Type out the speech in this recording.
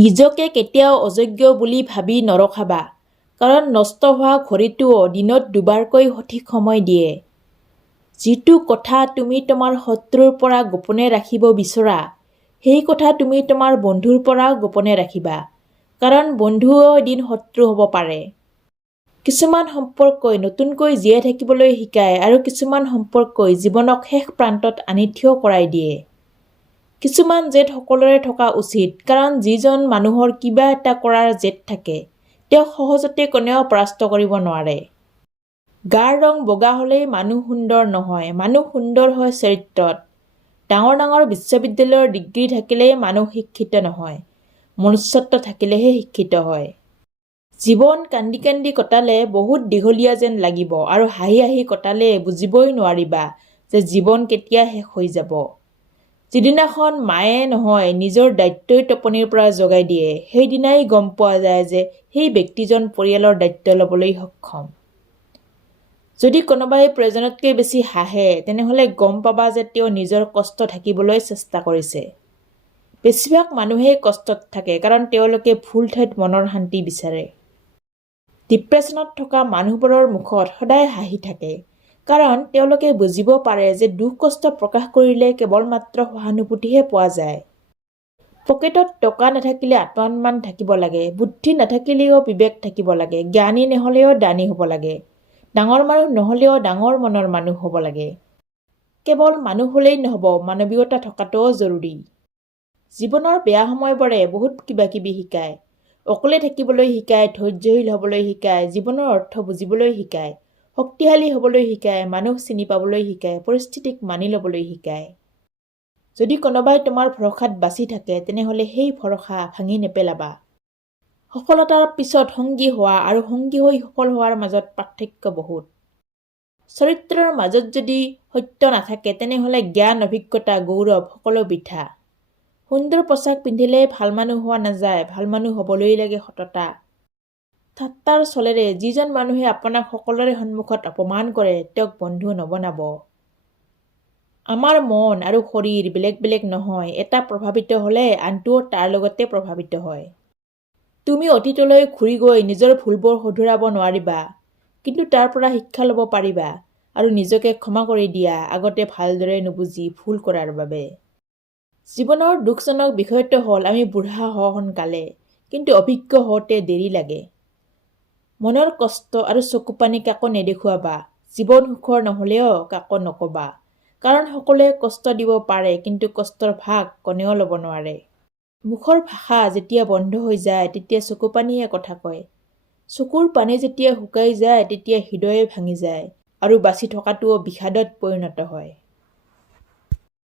নিজকে কেতিয়াও অযোগ্য বুলি ভাবি নৰখাবা, কাৰণ নষ্ট হোৱা ঘড়ীটোও দিনত দুবাৰকৈ সঠিক সময় দিয়ে। যিটো কথা তুমি তোমাৰ শত্ৰুৰ পৰা গোপনে ৰাখিব বিচৰা, সেই কথা তুমি তোমাৰ বন্ধুৰ পৰা গোপনে ৰাখিবা, কাৰণ বন্ধুও এদিন শত্ৰু হ'ব পাৰে। কিছুমান সম্পৰ্কই নতুনকৈ জীয়াই থাকিবলৈ শিকায় আৰু কিছুমান সম্পৰ্কই জীৱনক শেষ প্ৰান্তত আনি থিয় কৰাই দিয়ে। কিছুমান জেদ সকলোৰে থকা উচিত, কাৰণ যিজন মানুহৰ কিবা এটা কৰাৰ জেদ থাকে, তেওঁক সহজতে কোনেও পৰাস্ত কৰিব নোৱাৰে। গাৰ ৰং বগা হ'লেই মানুহ সুন্দৰ নহয়, মানুহ সুন্দৰ হয় চৰিত্ৰত। ডাঙৰ ডাঙৰ বিশ্ববিদ্যালয়ৰ ডিগ্ৰী থাকিলেই মানুহ শিক্ষিত নহয়, মনুষ্যত্ব থাকিলেহে শিক্ষিত হয়। জীৱন কান্দি কান্দি কটালে বহুত দীঘলীয়া যেন লাগিব আৰু হাঁহি হাঁহি কটালে বুজিবই নোৱাৰিবা যে জীৱন কেতিয়া শেষ হৈ যাব। যিদিনাখন মায়ে নহয় নিজৰ দায়িত্বই টোপনিৰ পৰা জগাই দিয়ে, সেইদিনাই গম পোৱা যায় যে সেই ব্যক্তিজন পৰিয়ালৰ দায়িত্ব ল'বলৈ সক্ষম। যদি কোনোবাই প্ৰয়োজনতকৈ বেছি হাঁহে, তেনেহ'লে গম পাবা যে তেওঁ নিজৰ কষ্ট ঢাকিবলৈ চেষ্টা কৰিছে। বেছিভাগ মানুহেই কষ্টত থাকে, কাৰণ তেওঁলোকে ভুল ঠাইত মনৰ শান্তি বিচাৰে। ডিপ্ৰেছনত থকা মানুহবোৰৰ মুখত সদায় হাঁহি থাকে, কাৰণ তেওঁলোকে বুজিব পাৰে যে দুখ কষ্ট প্ৰকাশ কৰিলে কেৱল মাত্ৰ সহানুভূতিহে পোৱা যায়। পকেটত টকা নাথাকিলে আত্মসন্মান থাকিব লাগে, বুদ্ধি নাথাকিলেও বিবেক থাকিব লাগে, জ্ঞানী নহ'লেও দানী হ'ব লাগে, ডাঙৰ মানুহ নহ'লেও ডাঙৰ মনৰ মানুহ হ'ব লাগে। কেৱল মানুহ হ'লেই নহ'ব, মানৱীয়তা থকাটোও জৰুৰী। জীৱনৰ বেয়া সময়বোৰে বহুত কিবা কিবি শিকায়। অকলে থাকিবলৈ শিকায়, ধৈৰ্যশীল হ'বলৈ শিকায়, জীৱনৰ অৰ্থ বুজিবলৈ শিকায়, শক্তিশালী হ'বলৈ শিকায়, মানুহ চিনি পাবলৈ শিকায়, পৰিস্থিতিক মানি ল'বলৈ শিকায়। যদি কোনোবাই তোমাৰ ভৰসাত বাচি থাকে, তেনেহ'লে সেই ভৰসা ভাঙি নেপেলাবা। সফলতাৰ পিছত সংগী হোৱা আৰু সংগী হৈ সফল হোৱাৰ মাজত পাৰ্থক্য বহুত। চৰিত্ৰৰ মাজত যদি সত্য নাথাকে, তেনেহ'লে জ্ঞান, অভিজ্ঞতা, গৌৰৱ সকলো বৃথা। সুন্দৰ পোছাক পিন্ধিলে ভাল মানুহ হোৱা নাযায়, ভাল মানুহ হ'বলৈ লাগে সততা। ঠাট্টাৰ চলেৰে যিজন মানুহে আপোনাক সকলোৰে সন্মুখত অপমান কৰে, তেওঁক বন্ধু নবনাব। আমাৰ মন আৰু শৰীৰ বেলেগ বেলেগ নহয়, এটা প্ৰভাৱিত হ'লে আনটোও তাৰ লগতে প্ৰভাৱিত হয়। তুমি অতীতলৈ ঘূৰি গৈ নিজৰ ভুলবোৰ শুধৰাব নোৱাৰিবা, কিন্তু তাৰ পৰা শিক্ষা ল'ব পাৰিবা আৰু নিজকে ক্ষমা কৰি দিয়া, আগতে ভালদৰে নুবুজি ভুল কৰাৰ বাবে। জীৱনৰ দুখজনক বিষয়টো হ'ল আমি বুঢ়া হওঁ সোনকালে, কিন্তু অভিজ্ঞ হওঁতে দেৰি লাগে। মনৰ কষ্ট আৰু চকুপানী কাকো নেদেখুৱাবা, জীৱন সুখৰ নহ'লেও কাকো নক'বা, কাৰণ সকলোৱে কষ্ট দিব পাৰে, কিন্তু কষ্টৰ ভাগ কোনেও ল'ব নোৱাৰে। মুখৰ ভাষা যেতিয়া বন্ধ হৈ যায়, তেতিয়া চকুপানীয়ে কথা কয়। চকুৰ পানী যেতিয়া শুকাই যায়, তেতিয়া হৃদয়ে ভাঙি যায় আৰু বাচি থকাটোও বিষাদত পৰিণত হয়।